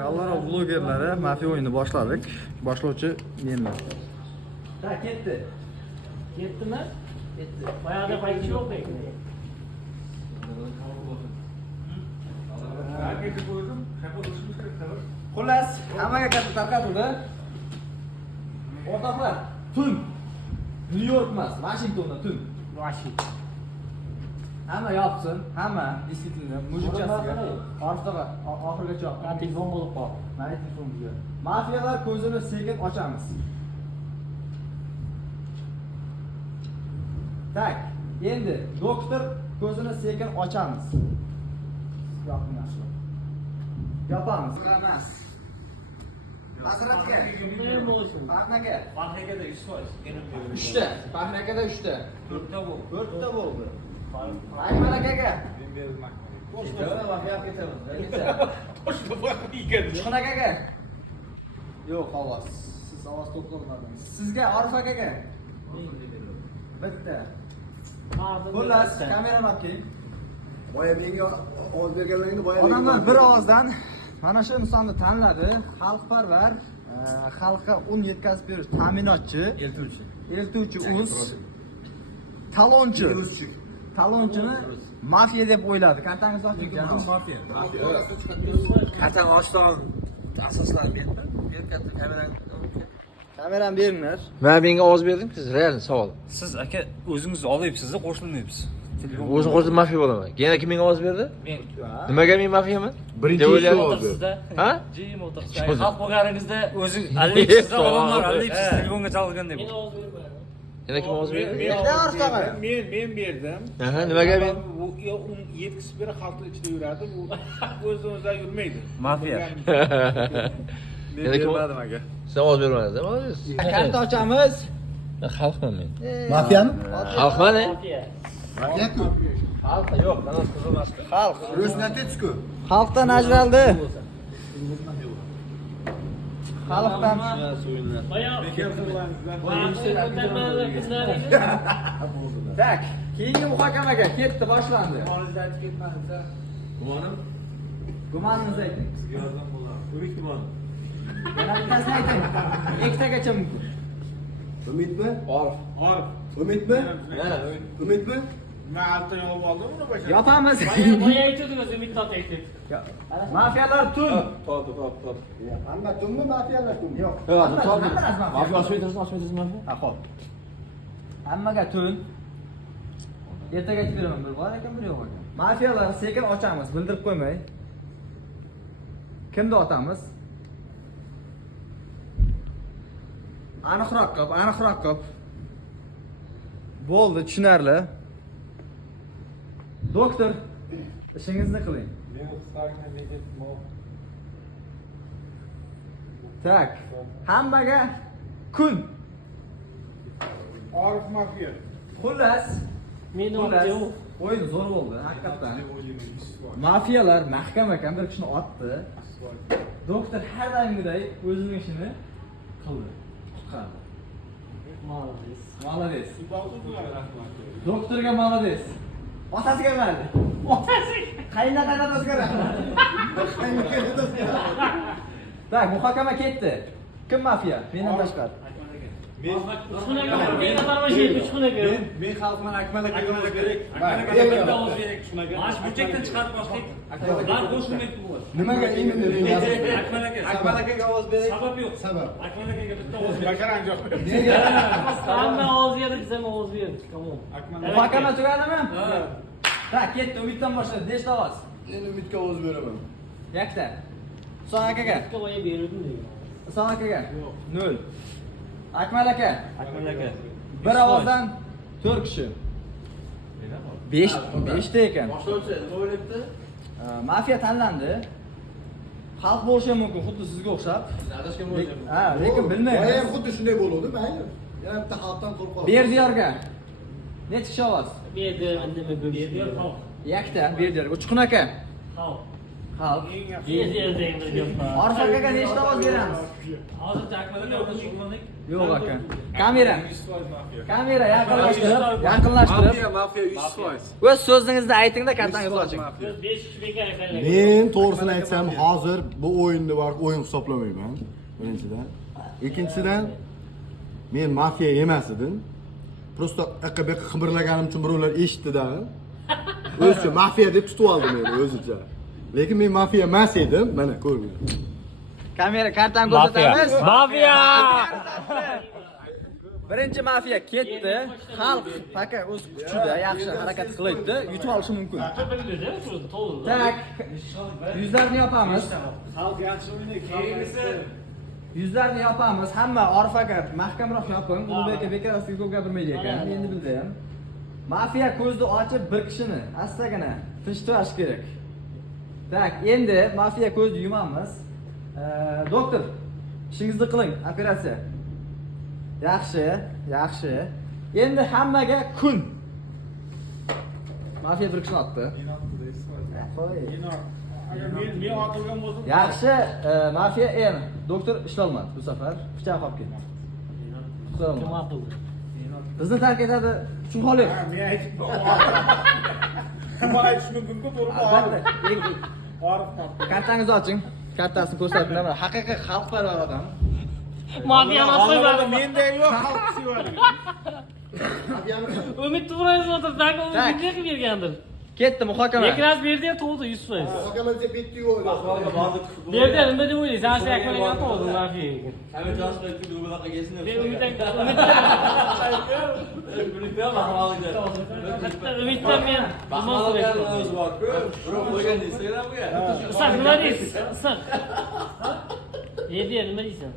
Xalqaro blogerlari mafiya o'yinini boshladik. Boshlovchi menman. Ha, ketdi. Ketdimi? Ketdi. Bayağıda paylaşı yok belki. Xullas, hammaga katta tarqatildi. O'rtoqlar, tun. New York emas, Washingtonda tun. Washington. Hamma yopsin, hamma disiplina, mujikchasiga. Orqaga, oxirigacha yop. Men telefon bo'lib qol. Men telefonga. Mafiyalar ko'zini sekin ochamiz. Tak, endi doktor ko'zini sekin ochamiz. Yopamiz. Yopamiz. Emas. Hazratga. Farnaka. Farnakada 100%. 3ta. Farnakada 3ta. 4ta bo'ldi. 4ta bo'ldi. Ayman akaga. Men berdim. Ketaman, mafiya ketaman. Chiqin akaga. Yo'q, xolos. Siz ovoz to'plamadingiz. Sizga Orif akaga. Bitta. Xullas, kamerani olib keling. Boya menga ovoz berganlaringni boya Odamlar bir ovozdan mana shu insonni tanladi. Xalqparvar, xalqqa un yetkazib berish ta'minotchi, eltuvchi uz, talonchi. Talonchini mafiya deb o'yladi. Kartangizni oching. mafiya. Qatan oshdan asoslanib berdi. Berkatni Kamerani beringlar. Men menga ovoz berdim, siz real savol. Siz aka o'zingiz olyapsiz-da, qo'shilmayapsiz. O'zim qo'shib mafiya bo'laman. Yana kim menga ovoz berdi? Men Nimaga men mafiyaman? Birinchi Deb o'yladim. o'tiribsizda. Ha? Jim o'tiribsiz. Xalq bo'lganingizda o'zing allaysiz, odamlar allaysiz, telefonga chalgan deb. Yana kim ovoz berdi? Men berdim. Aha, nimaga men? Bu un yetkazib berib xalqning ichida yuradi. Bu o'z-o'zidan yurmaydi. Mafiya. Yana kim bermadim aka. Sen ovoz bermadingiz, молодец. Karta ochamiz. Men xalqman men. Mafiyami? Xalqman, Mafiya-ku. Xalq yo'q, qanoz qilmas. Xalq. Ro'snatetsku. Xalqdan ajraldi. Xalqdan Tak, keyingi muhokamaga ketdi, boshlandi. Gumoningizni ayting. Yana bittasini ayting. Ikkitagacha mumkin. Umidmi? Orif. Umidmi? Umidmi? Men alta yolib oldim uni bashar. Yopamiz. Boya aytdingiz umid totaylik. Mafiyalar tun. Hamma tunmi, mafiyalar tunmi? Yo'q. Mafiya ochmaysiz, ochmaysiz mafiya? Ha, xo'p. Hammaga tun. Ertaga aytib beraman, bir bor ekan, bir yo'q ekan. Mafiyalarni sekin ochamiz, bildirib qo'ymay. Kimni otamiz? Aniqroq qilib. Bo'ldi, tushunarli. Doktor, ishingizni qiling. Tak, hammaga kun. Orif mafiya. Xullas, Men o'yin zo'r bo'ldi, haqiqatdan. Mafiyalar mahkam ekan, bir kishini otdi. Doktor har doimgiday o'zining ishini qildi. Qutqardi. Молодец. Doktorga молодец. Otasiga berdi. Qaynonasiga o'zgaradi. Tak, muhokama ketdi. Kim mafiya? Mendan tashqari. Men xalqman Akmal akaga ovoz kerak. Mana shu burchakdan chiqarib boshlaylik. Ular qo'shilmaydi bu. Nimaga endi Akmal aka. Akmal akaga ovoz beray. Sabab yo'q. Sabab. Akmal akaga bitta ovoz ber. Bashar anjoq. hamma ovoz berdi, desam ovoz berdi. Tamam. Muhokama tugadimi? Tak, ketdi. Umiddan boshladi. Nechta ovoz? Men Umidga ovoz beraman. Yakta. Son akaga. Boya berdim deydi. Son akaga. 0. Akmal aka. Akmal aka. Bir ovozdan 4 kishi. 5 ta ekan. Boshlovchi nima o'ylabdi? Mafiya tanlandi. Xalq bo'lishi mumkin, xuddi sizga o'xshab. Adashgan bo'lishi. Ha, lekin Boya bilmaymiz. ham xuddi shunday bo'ldi, mayli. Yana bitta xalqdan qo'rqib qoldi. Berdiyorga. Necha kishi ovoz? Berdi, andimi bo'ldi. Yakta Berdiyorga. Uchqun aka. Xalq. Yezingdir gap bor. Orif akaga nechta ovoz beramiz? Hozircha akmalak yo'qoldik. Yo'q aka. Kamera. 100% mafiya. Kamera yaqinlashtirib. Mafiya 100%. O'z so'zingizni aytingda kartangizni oching. 5 kishi bekor ekanlar. Men to'g'risini aytsam, hozir bu o'yinni o'yin hisoblamayman. Birinchidan. Ikkinchidan, men mafiya emas edim. Prosta aqqa-buyoqqa qimirlaganim uchun birovlar eshitdi-da. O'zicha mafiya deb tutib oldim men o'zicha. Lekin men mafiya emas edim, mana ko'ring. Kamera kartani ko'rsatamiz. Mafiya! Birinchi mafiya ketdi. Xalq paka o'z kuchida yaxshi harakat qilyapti, yutib olishi mumkin. Tak. Yuzlarni yopamiz. Xalq yaxshi o'ynaydi. Keyingisi Yuzlarni yopamiz. Hamma Orif aka mahkamroq yoping. Ulug'bek aka bekor ostiga ko'p gapirmaydi ekan. Endi bildim. Mafiya ko'zni ochib bir kishini astagina tinchitish kerak. Tak, endi mafiya ko'zni yumamiz. Doktor, ishingizni qiling, operatsiya. Yaxshi, yaxshi. Endi hammaga kun. Mafiya bir kishini otdi. agar men otilgan bo'lsam Yaxshi, mafiya endi doktor ishlolmadi bu safar. Pichoq olib ketdi. Kim aqlli? Bizni tark etadi. Uchun xolir. men aytib nima aytish mumkin-ku, to'g'rimi? Orif Kartangizni oching. Kartasini ko'rsating. Mana haqiqiy xalqparvar odam. Mafiya nosqo'yadi. menda yo'q, xalq sevadi. Umid To'rayev o'tirdi, umid qilib bergandim. Ketdi muhokama. Ekraz berdi, to'g'ri 100%. Muhokama deb bitdi-yu. Berdi, nima deb o'ylaysiz? Asli akmalga to'g'ri mafiyaga. Hamid Toshbekni bunaqa gelsin deb. Men umiddan men Mahmudlarning o'zi bor-ku. Biroq qo'ygan Instagramga. Issiq nima deysiz? Issiq. Nima deysan?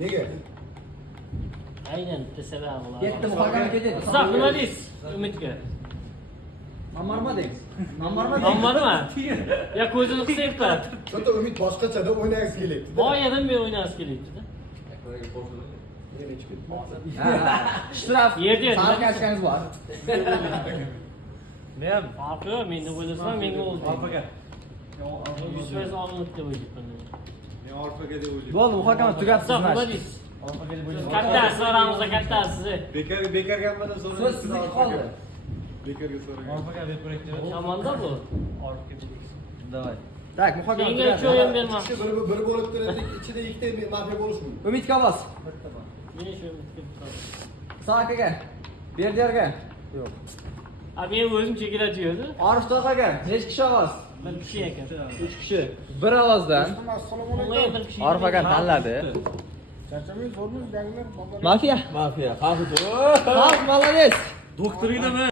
Nega? Aynan tasalam ular. Ketdi muhokama ketdi. Issiq nima deysiz? Umidga. Nomorma deysiz. Nomorma Nomormi? Ya ko'zini qisayapti. Bitta umid boshqachada o'ynagisi kelyapti. Boyadan men o'ynashim kelayapti-da. Shtraf. Yerda Farq ochgangiz bor. Men farqi yo'q, men deb o'ylasam menga oldi. Alpaga. 100% olinib deb o'ylayapman. Men orqaga deb o'ylayman. Bo'ldi, muhokama tugadi. Issiq nima deysiz? Kattasi oramizda kattasi. Bekor gaplardan so'rang. So'z sizniki qoldi. Bekorga so'ragan. Shamonda bu. Davay. Tak, muhokama Menga tugadi. cho'yim berma. Bir bo'lib turadi, ichida ikkita mafiya bo'lishi mumkin. Umid Kobos. Men shu Soqaga. Berdiyorga. Yo'q. A men o'zim chekilachiyordi. Orif Toqaga. Necha kishi ovoz? Bir kishi ekan. 3 kishi. Bir ovozdan Assalomu Unga alaykum. bir kishi. Orif aka tanladi. Charchamay zo'rmi? Dagilar Mafiya. Mafiya, xalq Xalq, молодец. Doktor edimi?